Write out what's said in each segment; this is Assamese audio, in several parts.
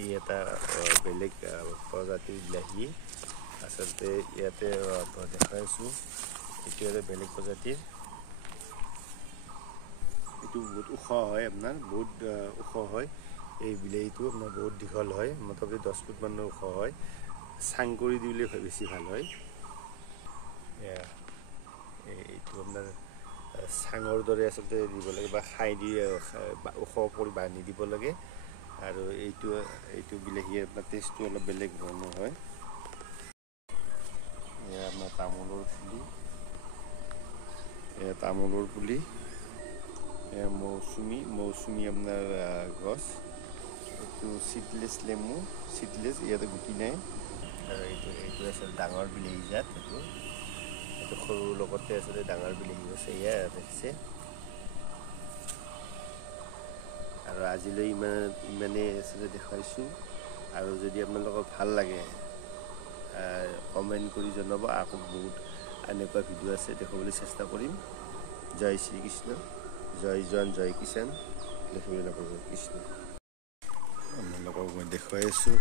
এই এটা বেলেগ প্ৰজাতিৰ বিলাহী আচলতে ইয়াতে দেখাইছোঁ এইটো এটা বেলেগ প্ৰজাতিৰ এইটো বহুত ওখ হয় আপোনাৰ বহুত ওখ হয় এই বিলাহীটো আপোনাৰ বহুত দীঘল হয় মোটামুটি 10 ফুট মানৰ ওখ হয় চাং কৰি দিলে বেছি ভাল হয় এইটো আপোনাৰ চাঙৰ দৰে আচলতে দিব লাগে বা খাই দি ওখ কৰি বান্ধি দিব লাগে আৰু এইটো বিলাহীৰ আপোনাৰ টেষ্টটো অলপ বেলেগ ধৰণৰ হয় এয়া আপোনাৰ তামোলৰ পুলি মৌচুমী আপোনাৰ গছ এইটো চিডলেছ লেমু চিডলেছ ইয়াতে গুটি নাই আৰু এইটো আচলতে ডাঙৰ বিলাহী জাত এইটো সৰু লগতে আচলতে ডাঙৰ বিলাহী আছে এয়া দেখিছে আৰু আজিলৈ ইমানেই আচলতে দেখুৱাইছোঁ আৰু যদি আপোনালোকক ভাল লাগে কমেণ্ট কৰি জনাব আকৌ বহুত এনেকুৱা ভিডিঅ' আছে দেখুৱাবলৈ চেষ্টা কৰিম জয় শ্ৰীকৃষ্ণ জয় জোৱান জয় কিষাণ দেখিবলৈ নাপাব কৃষ্ণ আপোনালোকক মই দেখুৱাই আছোঁ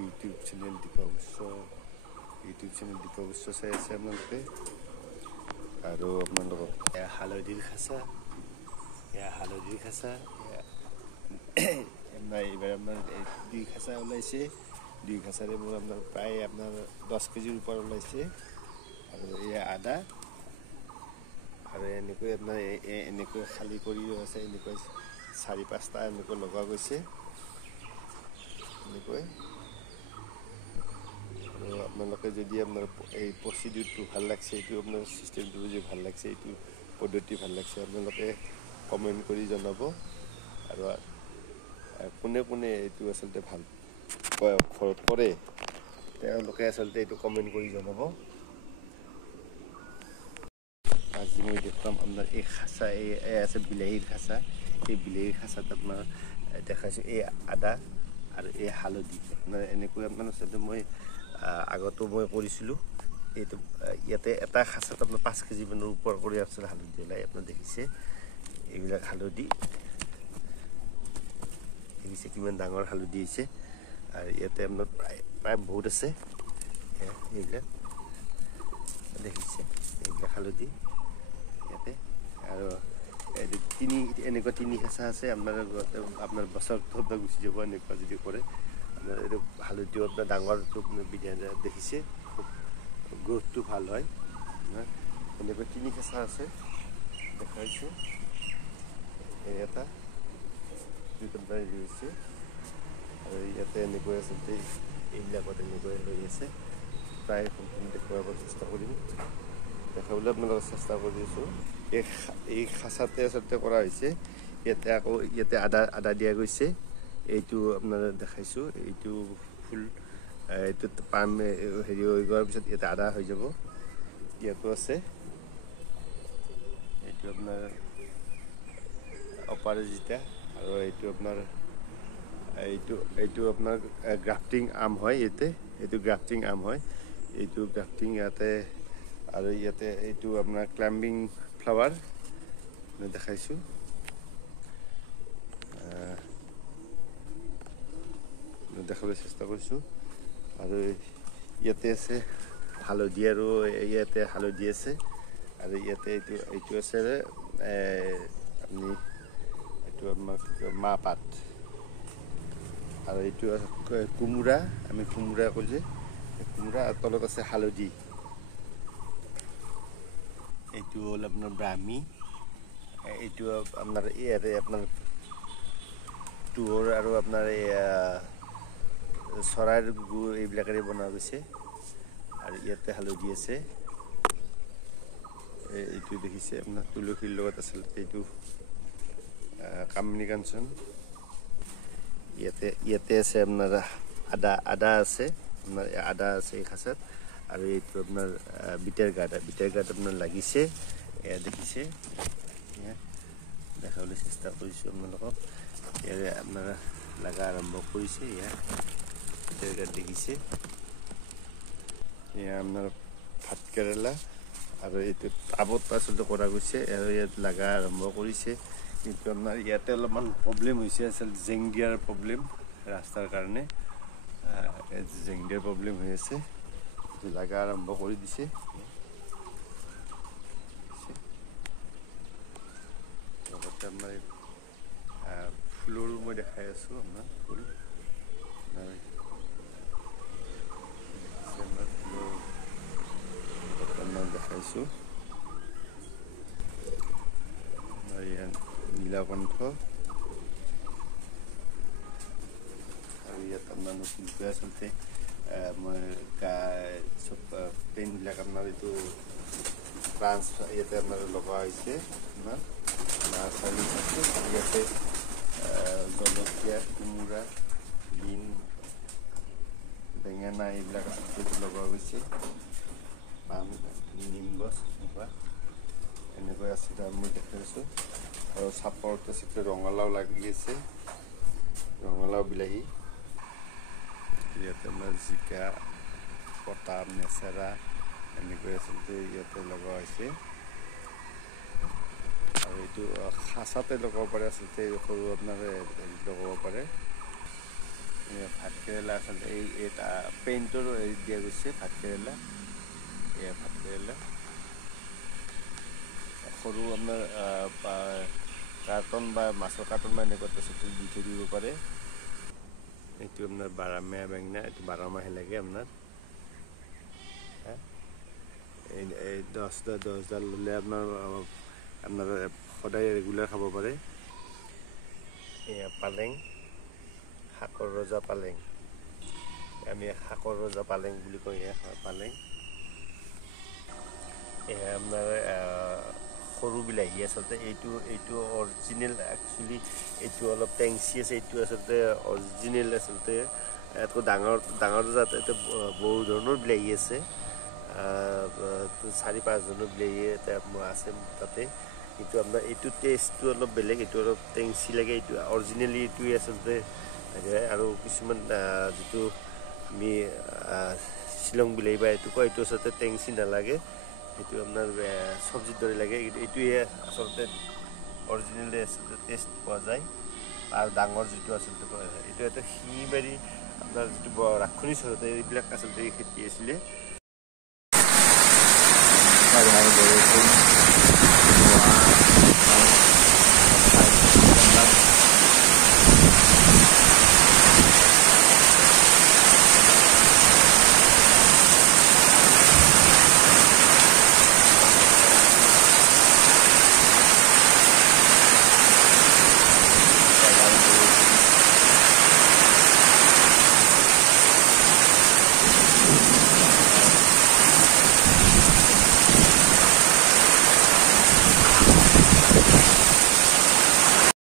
ইউটিউব চেনেল দীপক বিশ্ব চাই আছে আপোনালোকে আৰু আপোনালোকক হালধিৰ খাচা এইবাৰ আপোনাৰ 2 খাচা ওলাইছে 2 খাচাৰে মোৰ আপোনাৰ প্ৰায় আপোনাৰ 10 কেজিৰ ওপৰত ওলাইছে আৰু এয়া আদা আৰু এনেকৈ আপোনাৰ এনেকৈ খালী কৰিও আছে এনেকৈ 4-5টা এনেকৈ লগোৱা গৈছে এনেকৈ আৰু আপোনালোকে যদি আপোনাৰ এই প্ৰচিডিউৰটো ভাল লাগছে এইটো আপোনাৰ চিষ্টেমটো যদি ভাল লাগছে এইটো পদ্ধতি ভাল লাগছে আপোনালোকে কমেণ্ট কৰি জনাব আৰু কোনে এইটো আচলতে ভাল ঘৰত কৰে তেওঁলোকে আচলতে এইটো কমেণ্ট কৰি জনাব আজি মই দেখুৱাম আপোনাৰ এই খাচা এই আছে বিলাহীৰ খাচা এই বিলাহীৰ খাচাত আপোনাৰ দেখাইছোঁ এই আদা আৰু এই হালধি আপোনাৰ এনেকৈ আপোনাৰ আচলতে মই আগতো মই কৰিছিলোঁ এইটো ইয়াতে এটা খাচাত আপোনাৰ 5 কেজি মানৰ ওপৰ কৰি আচলতে হালধি ওলাই আপোনাৰ দেখিছে এইবিলাক হালধি দেখিছে কিমান ডাঙৰ হালধি হৈছে আৰু ইয়াতে আপোনাৰ প্ৰায় বহুত আছে এইবিলাক দেখিছে এইবিলাক হালধি ইয়াতে আৰু এনেকুৱা 3 খাচা আছে আপোনাৰ বছৰটো আপোনাৰ গুচি যাব এনেকুৱা যদি কৰে আপোনাৰ এইটো হালধিও আপোনাৰ ডাঙৰটো দেখিছে খুব গ্ৰোথটো ভাল হয় এনেকুৱা 3 খাচা আছে দেখাইছোঁ এটা হৈছে আৰু ইয়াতে এনেকৈ আচলতে এইবিলাকত এনেকৈ হৈ আছে প্ৰায় সম্পূৰ্ণ দেখুৱাব চেষ্টা কৰিম দেখাবলৈ আপোনালোকক চেষ্টা কৰিছোঁ এই খাচাতে আচলতে কৰা হৈছে ইয়াতে আদা দিয়া গৈছে এইটো আপোনাৰ দেখাইছোঁ এইটো ফুল এইটো পাম হেৰি হৈ যোৱাৰ পিছত ইয়াতে আদা হৈ যাব ইয়াতো আছে এইটো আপোনাৰ অপৰাজিতা আৰু এইটো আপোনাৰ গ্ৰাফটিং আম হয় এইটো গ্ৰাফটিং আম হয় এইটো গ্ৰাফটিং ইয়াতে আৰু ইয়াতে এইটো আপোনাৰ ক্লাইম্বিং ফ্লাৱাৰ দেখাইছোঁ দেখাবলৈ চেষ্টা কৰিছোঁ আৰু ইয়াতে আছে হালধি আৰু ইয়াতে হালধি আছে আৰু ইয়াতে এইটো আছে আপুনি এইটো আমাৰ মাহপাত আৰু এইটো কোমোৰা আমি কোমোৰা কওঁ যে কোমোৰা আৰু তলত আছে হালধি এইটো হ'ল আপোনাৰ ব্ৰাহ্মী এইটো আপোনাৰ ইয়াতে আপোনাৰ তুঁহৰ আৰু আপোনাৰ চৰাইৰ গুৰ এইবিলাকেৰে বনোৱা গৈছে আৰু ইয়াতে হালধি আছে এইটো দেখিছে আপোনাৰ তুলসীৰ লগত আচলতে এইটো কামিনী কাঞ্চন ইয়াতে আছে আপোনাৰ আদা আছে আপোনাৰ আদা আছে এই খাচাত আৰু এইটো আপোনাৰ বিটেৰ গাঁত আপোনাৰ লাগিছে এয়া দেখিছে দেখাবলৈ চেষ্টা কৰিছোঁ আপোনালোকক ইয়াৰে আপোনাৰ লগা আৰম্ভ কৰিছে এয়া বিটেৰ গাঁত দেখিছে এয়া আপোনাৰ ভাত কেৰেলা আৰু এইটো টাবত আচলতে কৰা গৈছে আৰু ইয়াত লগা আৰম্ভ কৰিছে কিন্তু আপোনাৰ ইয়াতে অলপমান প্ৰব্লেম হৈছে আছিল জেং দিয়াৰ প্ৰব্লেম ৰাস্তাৰ কাৰণে জেং দিয়াৰ প্ৰব্লেম হৈ আছে লগা আৰম্ভ কৰি দিছে লগতে আপোনাৰ ফুলৰো মই দেখাই আছোঁ আপোনাৰ ফুল ফুলৰ দেখাইছোঁ নীলকণ্ঠ আৰু ইয়াত আপোনাৰ নতুনকৈ আচলতে মই চব পেইণ্টবিলাক আপোনাৰ এইটো ব্ৰাঞ্চ ইয়াতে আপোনাৰ লগা হৈছে আপোনাৰ নাৰ্চাৰী আছে ইয়াতে জলকীয়া কোমোৰা বিন বেঙেনা এইবিলাক আচলতে লগোৱা হৈছে পাণ নিম গছ এনেকৈ আছে মই দেখাইছোঁ আৰু চাপৰত আচলতে ৰঙালাও লাগি আছে ৰঙালাও বিলাহী ইয়াতে আমাৰ জিকা পটা নেচেৰা এনেকৈ আচলতে ইয়াতে লগোৱা হৈছে আৰু এইটো খাঁচাতে লগাব পাৰে আচলতে সৰু আপোনাৰ লগাব পাৰে ভাতকেৰেলা আচলতে এই পেইণ্টৰ হেৰি দিয়া গৈছে ভাতকেৰেলা এয়া ভাতকেৰেলা সৰু আপোনাৰ কাৰ্টন বা মাছৰ কাৰ্টন বা এনেকুৱা আচলতে দি থৈ দিব পাৰে এইটো আপোনাৰ বাৰমাহীয়া বেঙেনা এইটো 12 মাহে লাগে আপোনাৰ এই 10ডাল ল'লে আপোনাৰ সদায় ৰেগুলাৰ খাব পাৰে এয়া পালেং শাকৰ ৰজা পালেং আমি শাকৰ ৰজা পালেং বুলি কওঁ এয়া পালেং এয়া আপোনাৰ সৰু বিলাহী আচলতে এইটো অৰিজিনেল একচুৱেলি এইটো অলপ টেংচি আছে এইটো আচলতে অৰিজিনেল আচলতে ইয়াতকৈ ডাঙৰ জাত এতিয়া বহু ধৰণৰ বিলাহী আছে 4-5 ধৰণৰ বিলাহী আছে তাতে কিন্তু আপোনাৰ এইটো টেষ্টটো অলপ বেলেগ এইটো অলপ টেংচি লাগে এইটো অৰিজিনেলি এইটোৱে আচলতে থাকে আৰু কিছুমান যিটো আমি শ্বিলং বিলাহী বা এইটো কয় এইটো আচলতে টেংচি নালাগে এইটো আপোনাৰ চব্জিৰ দৰে লাগে এইটোৱে আচলতে অৰিজিনেলি আচলতে টেষ্ট পোৱা যায় আৰু ডাঙৰ যিটো আচলতে এইটো এটা শিঙি মাৰি আপোনাৰ যিটো ৰাক্ষনি চহৰতে এইবিলাক আচলতে খেতি আছিলে